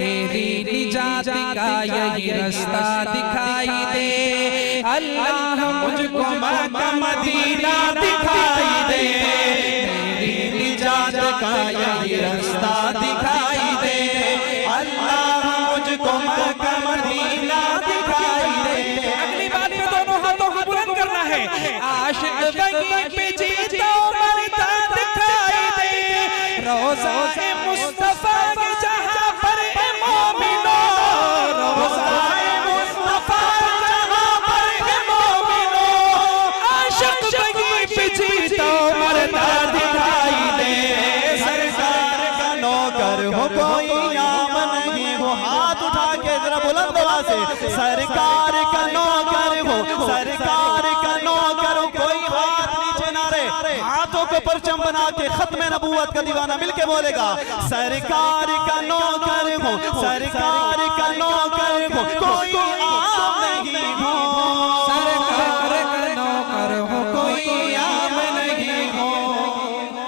میری نجات کا یہی رستہ دکھائی دے، اللہ مجھ کو مکہ مدینہ دکھائی دے، میری نجات کا یہی رستہ دکھائی دے، اللہ مجھ کو مکہ مدینہ دکھائی دے۔ اگلی بات میں دونوں ہاتھوں کو بلند کرنا ہے، عاشق کہیں پہ جیتا مرتا دکھائی دے، روضہ مصطفیٰ کے جہاں پر اے مومنوں، روضہ مصطفیٰ جہاں پر اے مومنوں، عاشق کہیں پہ جیتا مرتا دکھائی دے، سرکار کا نوکر ہو کوئی عام نہیں ہو، ہاتھ اٹھا کے ذرا بلند آواز سے، سرکار کا نوکر ہو، سرکار کا نوکر ہو، کوئی ہاتھ نیچے نہ رہے، ہاتھوں کو پرچم بنا کے ختم نبوت کا دیوانہ مل کے بولے گا، سرکار کا نوکر ہو، سرکار کا نوکر ہو، کوئی